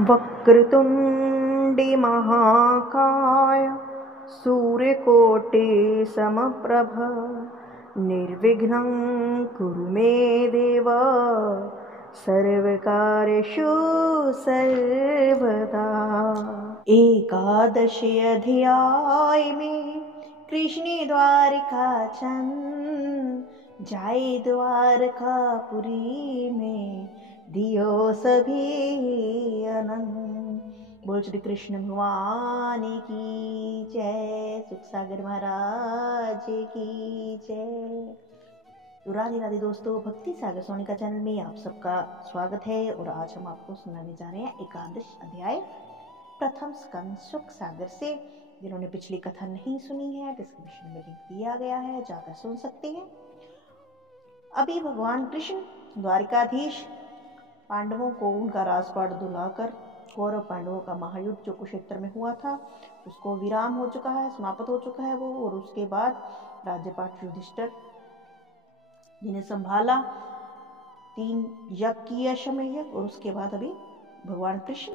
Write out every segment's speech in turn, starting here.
वक्रतुण्डी महाकाय सूर्यकोटि समप्रभ निर्विघ्नं कुरु मे देव सर्वकार्येषु सर्वदा। एकादशी अध्याय में कृष्ण द्वारिका चंद जाए द्वारकापुरी में दियो सभी आनंद। बोल श्री कृष्ण भगवान की जय, सुख सागर महाराज की जय। तो राधे राधे दोस्तों, भक्ति सागर सोनिका चैनल में आप सबका स्वागत है। और आज हम आपको सुनाने जा रहे हैं एकादश अध्याय प्रथम स्कंद सुख सागर से। जिन्होंने पिछली कथा नहीं सुनी है, डिस्क्रिप्शन में लिंक दिया गया है, जाकर सुन सकते हैं। अभी भगवान कृष्ण द्वारिकाधीश पांडवों को उनका राजपाट दिलाकर कौरव पांडवों का महायुद्ध जो कुरुक्षेत्र में हुआ था उसको विराम हो चुका है, समाप्त हो चुका है वो। और उसके बाद राज्यपाट युधिष्ठिर जिन्हें संभाला, 3 यज्ञ किया, अश्वमेध यज्ञ। और उसके बाद अभी भगवान कृष्ण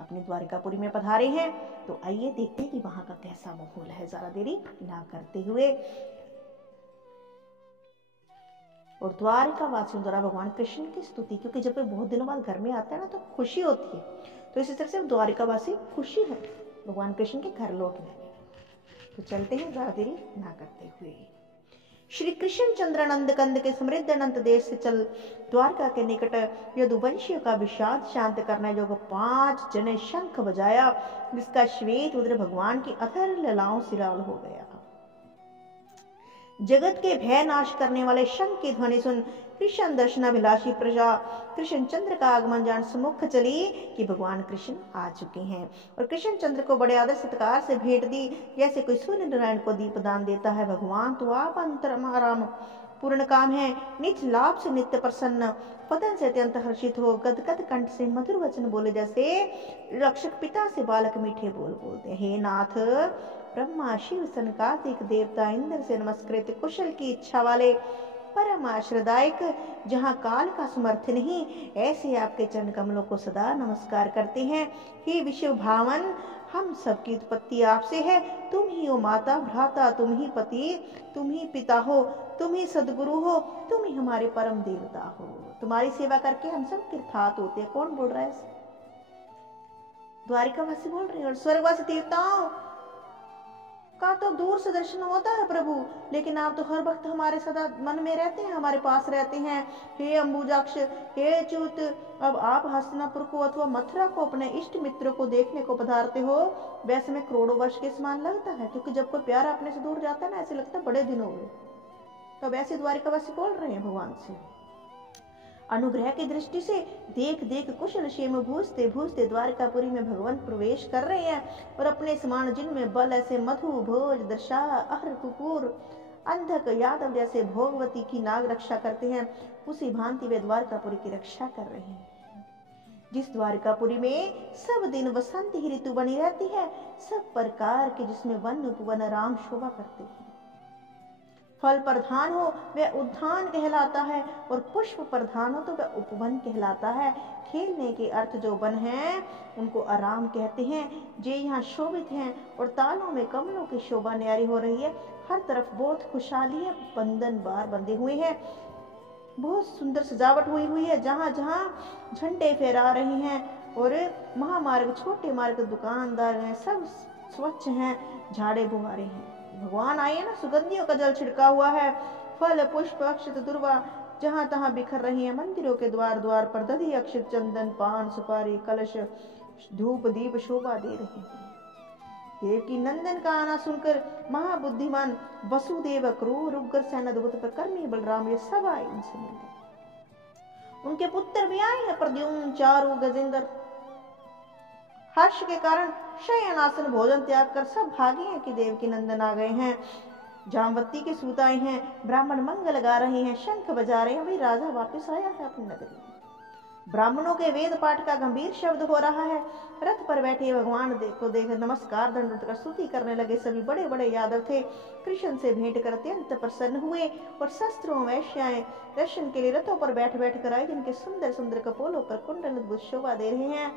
अपनी द्वारिकापुरी में पधारे हैं। तो आइए देखते हैं कि वहां का कैसा माहौल है, ज्यादा देरी ना करते हुए। और द्वारिका वासियों द्वारा भगवान कृष्ण की स्तुति, क्योंकि जब वे बहुत दिनों बाद घर में आते हैं ना तो खुशी होती है। तो इसी तरह से द्वारिका वासी खुशी है भगवान कृष्ण के घर लौटने में। तो चलते हैं ज्यादा देरी ना करते हुए। श्री कृष्ण चंद्र नंद कंद के समृद्ध अनंत देश से चल द्वारका के निकट यदुवंशियों का विषाद शांत करने योग्य 5 जने शंख बजाया, जिसका श्वेत रुद्र भगवान की अथर ललाओं से लाल हो गया। जगत के भय नाश करने वाले शंख की ध्वनि सुन कृष्ण दर्शनाभिलाषी प्रजा कृष्ण चंद्र का आगमन जान सम्मुख चली कि भगवान कृष्ण आ चुके हैं। और कृष्ण चंद्र को बड़े आदर सत्कार से भेंट दी, जैसे कोई सूर्य नारायण को दीप दान देता है। भगवान तो आप अंतराराम पूर्ण काम है, निज लाभ से नित्य प्रसन्न, पतन से अत्यंत हर्षित हो, गदगद कंठ से मधुर वचन बोले, जैसे रक्षक पिता से बालक मीठे बोल बोलते। हे नाथ, ब्रह्मा शिव सनकादिक देवता इंद्र से नमस्कृत कुशल की इच्छा वाले परम आश्रदायक, जहाँ काल का समर्थ नहीं, ऐसे आपके चरण कमलों को सदा नमस्कार करते हैं। हे विश्व भावन, हम सबकी उत्पत्ति आपसे है। तुम ही हो माता भ्राता, तुम ही पति, तुम ही पिता हो, तुम ही सदगुरु हो, तुम ही हमारे परम देवता हो। तुम्हारी सेवा करके हम सब कृतार्थ होते हैं। कौन बोल रहा है? द्वारिकावासी बोल रहे हैं। और स्वर्गवासी देवताओं का तो दूर से दर्शन होता है प्रभु, लेकिन आप तो हर वक्त हमारे सदा मन में रहते हैं, हमारे पास रहते हैं। हे अंबुजाक्ष, हे च्युत, अब आप हस्तिनापुर को अथवा मथुरा को अपने इष्ट मित्रों को देखने को पधारते हो, वैसे में करोड़ों वर्ष के समान लगता है। क्योंकि जब कोई प्यारा अपने से दूर जाता है ना, ऐसे लगता है बड़े दिन हो गए। तो अब ऐसे द्वारिकावासी बोल रहे हैं भगवान से। अनुग्रह की दृष्टि से देख देख कुशल क्षेम भूजते भूजते द्वारिकापुरी में भगवान प्रवेश कर रहे हैं। और अपने समान जिनमें बल ऐसे मधु भोज दशा अहर कुकुर अंधक यादव जैसे भोगवती की नाग रक्षा करते हैं, उसी भांति वे द्वारकापुरी की रक्षा कर रहे हैं। जिस द्वारकापुरी में सब दिन वसंत ही ऋतु बनी रहती है, सब प्रकार के जिसमें वन उपवन राम शोभा करते हैं। फल प्रधान हो वह उद्यान कहलाता है, और पुष्प प्रधान हो तो वह उपवन कहलाता है। खेलने के अर्थ जो वन हैं उनको आराम कहते हैं, जे यहाँ शोभित हैं। और तालों में कमलों की शोभा न्यारी हो रही है। हर तरफ बहुत खुशहाली है, बंधन बार बंधे हुए हैं, बहुत सुंदर सजावट हुई हुई है। जहाँ जहाँ झंडे फहरा रहे हैं, और महामार्ग छोटे मार्ग दुकानदार हैं, सब स्वच्छ हैं, झाड़े बुहारे हैं। भगवान आए ना, सुगंधियों का जल छिड़का हुआ है, फल पुष्प अक्षत दुर्वा जहां तहां बिखर रही है। मंदिरों के द्वार द्वार पर दधि अक्षत चंदन पान सुपारी कलश धूप दीप शोभा दे रहे हैं। देवकी नंदन का आना सुनकर महाबुद्धिमान वसुदेव क्रूर उग्र सेन अद्भुत प्रकर्मी बलराम ये सब आए इनसे मिलने। उनके पुत्र भी आए हैं, प्रद्युम्न चारु गजेंद्र। हर्ष के कारण शयनासन भोजन त्याग कर सब भागे हैं कि देवकी नंदन आ गए हैं। जामवती के सूत आए हैं, ब्राह्मण मंगल गा रहे हैं, शंख बजा रहे हैं, भाई राजा वापस आया है अपनी नगरी में। ब्राह्मणों के वेद पाठ का गंभीर शब्द हो रहा है। रथ पर बैठे भगवान को देख नमस्कार दंडवत कर स्तुति करने लगे। सभी बड़े बड़े यादव थे, कृष्ण से भेंट कर अत्यंत प्रसन्न हुए और शस्त्रों वैश्याएं दर्शन के लिए रथों पर बैठ बैठ कर आए, जिनके सुंदर सुंदर कपोलों पर कुंडल अद्भुत शोभा दे रहे हैं।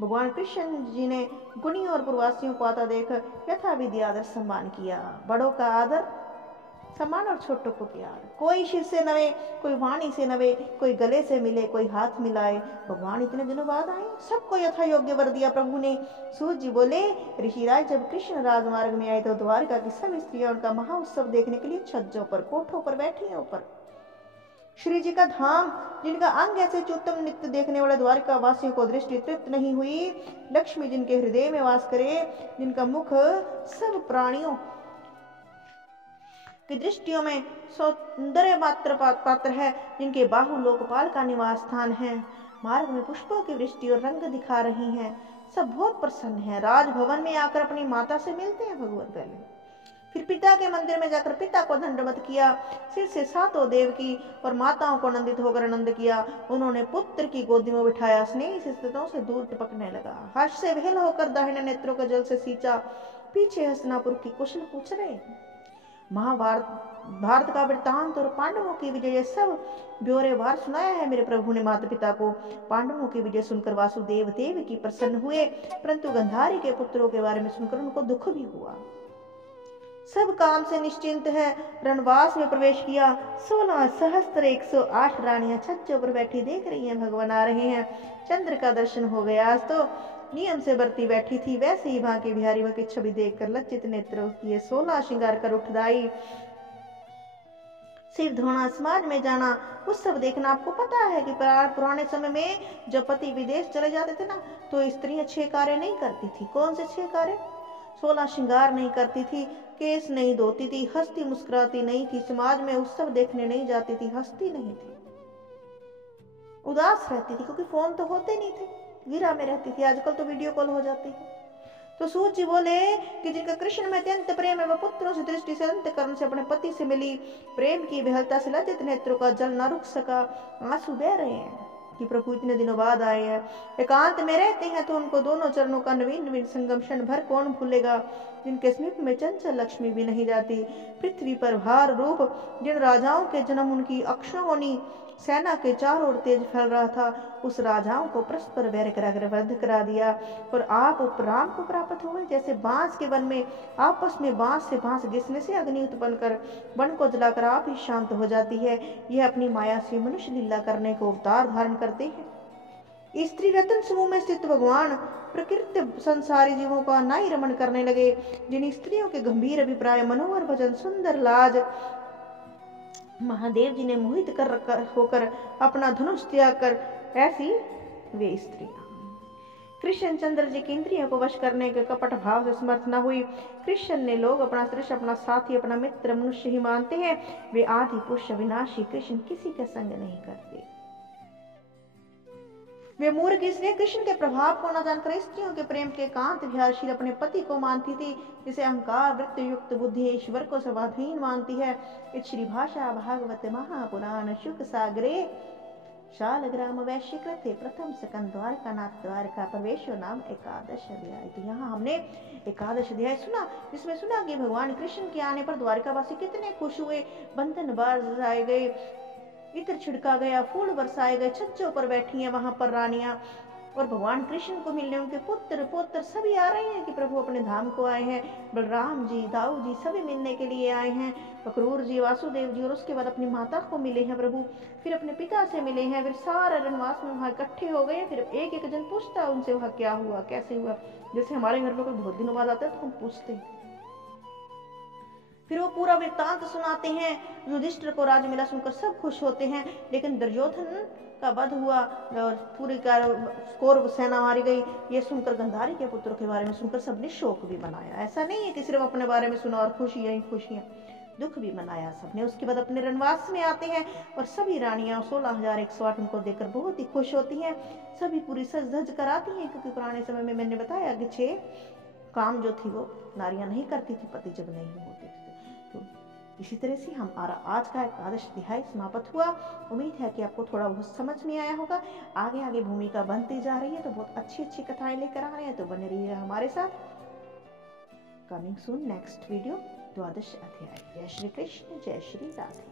भगवान कृष्ण जी ने गुणियों और पूर्ववासियों को आता देख यथाविधि आदर सम्मान किया। बड़ों का आदर सम्मान और छोटों को प्यार। कोई शिर से नवे, कोई वाणी से नवे, कोई गले से मिले, कोई हाथ मिलाए। भगवान इतने दिनों बाद आए, सबको यथा योग्य वर दिया प्रभु ने। सूत जी बोले, ऋषिराज जब कृष्ण राजमार्ग में आए तो द्वारका की सब स्त्रियां उनका महाउत्सव देखने के लिए छज्जों पर कोठों पर बैठी हैं। ऊपर श्री जी का धाम, जिनका अंग ऐसे उत्तम नित्य देखने वाले द्वारिका वासियों को दृष्टि तृप्त नहीं हुई। लक्ष्मी जिनके हृदय में वास करे, जिनका मुख सब प्राणियों की दृष्टियों में सौंदर्य मात्र पात्र है, जिनके बाहु लोकपाल का निवास स्थान है। मार्ग में पुष्पों की वृष्टि और रंग दिखा रही हैं। सब बहुत प्रसन्न हैं। राजभवन में आकर अपनी माता से मिलते हैं भगवान पहले, फिर पिता के मंदिर में जाकर पिता को दंडवत किया। सिर से सातों देव की और माताओं को आनंदित होकर आनंद किया। उन्होंने पुत्र की गोदी में बिठाया, स्नेह से स्तनों से दूध टपकने लगा। हर्ष से विहल होकर दाहिने नेत्रों के जल से सींचा। पीछे हस्तिनापुर की कुशल पूछ रहे। महाभारत का वृत्तांत और पांडवों की विजय सब ब्यौरेवार सुनाया है मेरे प्रभु ने माता पिता को। पांडवों की विजय सुनकर वासुदेव देव की प्रसन्न हुए, परंतु गंधारी के पुत्रों के बारे में सुनकर उनको दुख भी हुआ। सब काम से निश्चिंत है, रणवास में प्रवेश किया। 16 सहस्त्र 108 रानियां छज्जों पर बैठी देख रही हैं, भगवान आ रहे हैं। चंद्र का दर्शन हो गया। आज तो नियम से बरती बैठी थी, वैसे ही वहां की बिहारी की छवि देखकर लज्जित नेत्र किए 16 श्रृंगार कर उठदाई। सिर धोना, समाज में जाना, उत्सव देखना। आपको पता है कि पुराने समय में जब पति विदेश चले जाते थे ना, तो स्त्रियां 6 कार्य नहीं करती थी। कौन से 6 कार्य? 16 श्रृंगार नहीं करती थी, केस नहीं धोती थी, हंसती मुस्कुराती नहीं थी, समाज में उत्सव देखने नहीं जाती थी, हंसती नहीं थी, उदास रहती थी, क्योंकि फोन तो होते नहीं थे, वीरा में रहती थी। आजकल तो वीडियो कॉल हो जाती है। तो सूत जी बोले कि जिनका कृष्ण में अत्यंत प्रेम है, वह पुत्रों से दृष्टि से अंतःकरण से अपने पति से मिली। प्रेम की विहलता से लज्जित नेत्रों का जल न रुक सका, आंसू बह रहे हैं कि प्रभु इतने दिनों बाद आए हैं। एकांत में रहते हैं तो उनको दोनों चरणों का नवीन नवीन संगम क्षण भर कौन भूलेगा, जिनके समीप में चंचल लक्ष्मी भी नहीं जाती। पृथ्वी पर भार रूप जिन राजाओं के जन्म उनकी अक्षौणी सेना के चारों ओर तेज फैल रहा था, उस राजाओं को परस्पर वैर कराकर वध करा दिया और आप राम को प्राप्त हुए। जैसे बांस के वन में आपस में बांस से बांस घिसने से अग्नि उत्पन्न कर वन को जलाकर आप ही शांत हो जाती है, यह अपनी माया से मनुष्य लीला करने को अवतार धारण करते हैं। स्त्री रत्न समूह में स्थित भगवान प्रकृति संसारी जीवों का नाई रमन करने लगे। जिन स्त्रियों के गंभीर अभिप्राय, मनोहर भजन, सुंदर लाज महादेव जी ने मोहित होकर अपना धनुष त्याग कर, ऐसी वे स्त्रियां कृष्ण चंद्र जी की इंद्रियों को वश करने के कपट भाव से समर्थ न हुई। कृष्ण ने लोग अपना दृश्य, अपना साथी, अपना मित्र मनुष्य ही मानते हैं। वे आदि पुरुष अविनाशी कृष्ण किसी का संग नहीं करते। वे मूर्ख इसलिए कृष्ण के प्रभाव को न जानकर स्त्रियों के प्रेम के कांत विहारशील अपने पति को मानती थी, जिसे अहंकार वृत्ति युक्त बुद्धि ईश्वर को स्वाधीन मानती है। श्री भाषा भागवत महापुराण शुक सागरे शालग्राम वैश्य कृते प्रथम सकंद द्वारका नाथ द्वारका प्रवेशो नाम एकादश अध्याय। तो यहाँ हमने एकादश अध्याय सुना, जिसमें सुना कि भगवान कृष्ण के आने पर द्वारकावासी कितने खुश हुए। बंधन बरसाए गए, इत्र छिड़का गया, फूल बरसाए गए, छज्जों पर बैठी हैं वहां पर रानियां, और भगवान कृष्ण को मिलने उनके पुत्र पौत्र सभी आ रहे हैं कि प्रभु अपने धाम को आए हैं। बलराम जी, दाऊ जी सभी मिलने के लिए आए हैं। अक्रूर जी, वासुदेव जी, और उसके बाद अपनी माता को मिले हैं प्रभु, फिर अपने पिता से मिले हैं, फिर सारे रणवास में वहां इकट्ठे हो गए। फिर एक एक जन पूछता है उनसे वहां क्या हुआ, कैसे हुआ। जैसे हमारे घर में कोई बहुत दिनों बाद आता है तो हम पूछते हैं, फिर वो पूरा वृत्तांत सुनाते हैं। युधिष्ठिर को राज मिला सुनकर सब खुश होते हैं, लेकिन दुर्योधन का वध हुआ और पूरी कौरव सेना मारी गई, ये सुनकर गंधारी के पुत्रों के बारे में सुनकर सबने शोक भी मनाया। ऐसा नहीं है कि सिर्फ अपने बारे में सुना और खुशियां ही खुशियां, दुख भी मनाया सबने। उसके बाद अपने रणवास में आते हैं और सभी रानियां 16,108 उनको देखकर बहुत ही खुश होती हैं। सभी पूरी सज धज कर आती हैं, क्योंकि पुराने समय में मैंने बताया कि 6 काम जो थी वो नारियां नहीं करती थी पति जब नहीं होते थे। तो इसी तरह से हमारा आज का एकादश अध्याय समाप्त हुआ। उम्मीद है कि आपको थोड़ा बहुत समझ में आया होगा। आगे आगे भूमिका बनती जा रही है तो बहुत अच्छी अच्छी कथाएं लेकर आ रहे हैं, तो बने रहिए हमारे साथ। कमिंग सून नेक्स्ट वीडियो, द्वादश अध्याय। जय श्री कृष्ण, जय श्री राधे।